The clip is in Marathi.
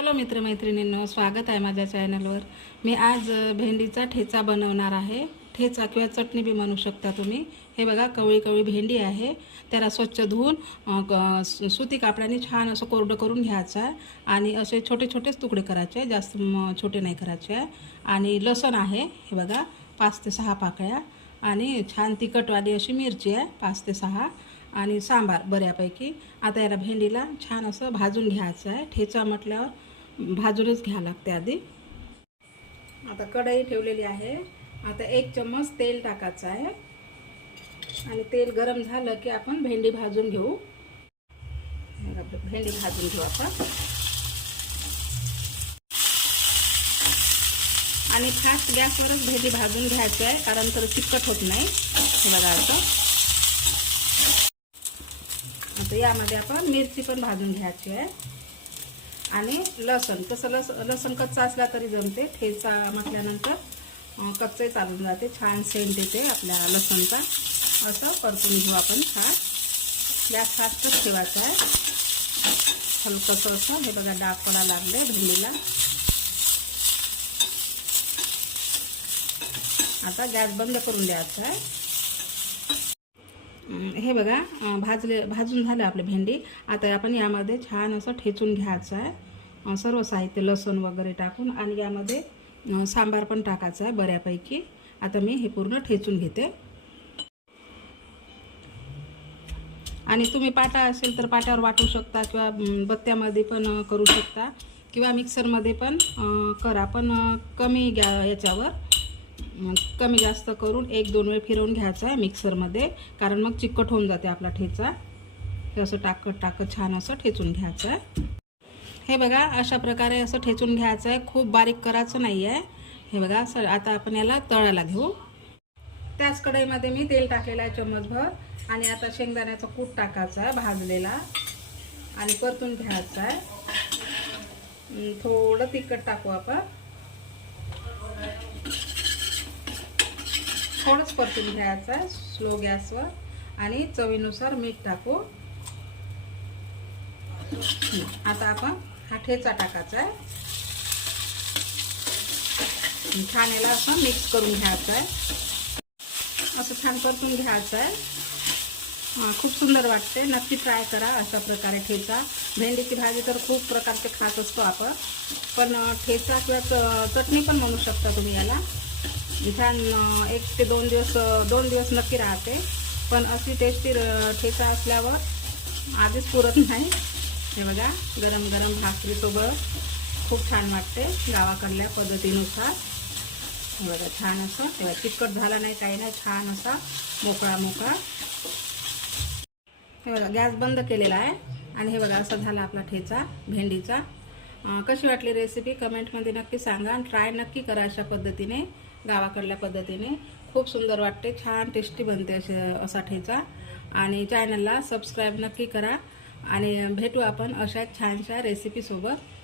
हॅलो मित्रमैत्रिणींनो स्वागत आहे माझ्या चॅनलवर. मी आज भेंडीचा ठेचा बनवणार आहे. ठेचा किंवा चटणी बी म्हणू शकता तुम्ही. हे बघा कवळी कवळी भेंडी आहे. त्याला स्वच्छ धुवून ग- सुती कापडाने छान असं कोरडं करून घ्यायचं आहे. आणि असे छोटे छोटेच तुकडे करायचे आहे जास्त छोटे नाही करायचे आहे. आणि लसण आहे हे बघा पाच ते सहा पाकळ्या. आणि छान तिखटवाली अशी मिरची आहे पाच ते सहा. आणि सांबार बऱ्यापैकी. आता याला भेंडीला छान असं भाजून घ्यायचं आहे. ठेचा म्हटल्यावर भाजूनच घ्यावं लागते आधी. आता कढई ठेवलेली आहे. आता एक चम्मच तेल टाकायचं आहे. आणि तेल गरम झालं की आपण भेंडी भाजून घेऊ. भेंडी भाजून घेऊ आपण. आणि फास्ट गॅसवरच भेंडी भाजून घ्यायची आहे कारण तर चिकट होत नाही. हे बघा असं आता यामध्ये आपण मिरची पण भाजून घ्यायची आहे. आणि लसण. तसं लस लसण कच्चा असला तरी जमते. ठेचा म्हटल्यानंतर कच्चे चालून जाते. छान सेंट येते आपल्या लसणचा. असं परतून घेऊ आपण छान गॅस फास्टच ठेवायचा आहे. हलकंसं असं. हे बघा डाग पडा लागले भेंडीला. आता गॅस बंद करून द्यायचा आहे. हे बघा भाजले भाजून झालं आपले भेंडी. आता आपण यामध्ये छान असं ठेचून घ्यायचं आहे. सर्व साहित्य लसूण वगैरे टाकून आणि यामध्ये सांबार पण टाकायचं आहे बऱ्यापैकी. आता मी हे पूर्ण ठेचून घेते. आणि तुम्ही पाटा असेल तर पाट्यावर वाटू शकता किंवा बत्त्यामध्ये पण करू शकता. किंवा मिक्सरमध्ये पण करा. पण कमी गॅ याच्यावर. कमी जास्त करून एक दोन वेळ फिरवून घ्यायचं आहे मिक्सरमध्ये. कारण मग चिकट होऊन जाते आपला ठेचा. हे असं टाकत टाकत छान असं ठेचून घ्यायचं आहे. हे बघा अशा प्रकारे असं ठेचून घ्यायचं आहे. खूप बारीक करायचं नाही आहे. हे बघा असं आता आपण याला तळायला घेऊ त्याच कढईमध्ये मी तेल टाकलेलं आहे चम्मचभर. आणि आता शेंगदाण्याचा कूट टाकायचा आहे भाजलेला. आणि परतून घ्यायचा आहे. थोडं तिखट टाकू आपण. थोडंच परतून घ्यायचं आहे स्लो गॅसवर. आणि चवीनुसार मीठ टाकू. आता आपण हा ठेचा टाकायचा आहे. छानेला छान याला असं मिक्स करून घ्यायचं आहे. असं छान परतून घ्यायचं आहे. खूप सुंदर वाटते. नक्की ट्राय करा अशा प्रकारे ठेचा. भेंडीची भाजी तर खूप प्रकारचे खात असतो आपण. पण ठेचा किंवा च- चटणी पण म्हणू शकता तुम्ही याला. छान एक ते दोन दिवस दोन दिवस नक्की राहते. पण अशी टेस्टी ठेचा असल्यावर आधीच पुरत नाही. हे बघा गरम गरम भाकरीसोबत खूप छान वाटते गावाकडल्या पद्धतीनुसार. हे बघा छान असं. तेव्हा चिकट झाला नाही काही नाही छान असा मोकळा मोकळा. हे बघा गॅस बंद केलेला आहे. आणि हे बघा असा झाला आपला ठेचा भेंडीचा. कशी वाटली रेसिपी कमेंटमध्ये नक्की सांगा आणि ट्राय नक्की करा अशा पद्धतीने. गावाकडल्या पद्धतीने. खूप सुंदर वाटते. छान टेस्टी बनते असे साठीचा आणि चॅनलला सबस्क्राईब नक्की करा. आणि भेटू आपण अशा छानशा रेसिपीसोबत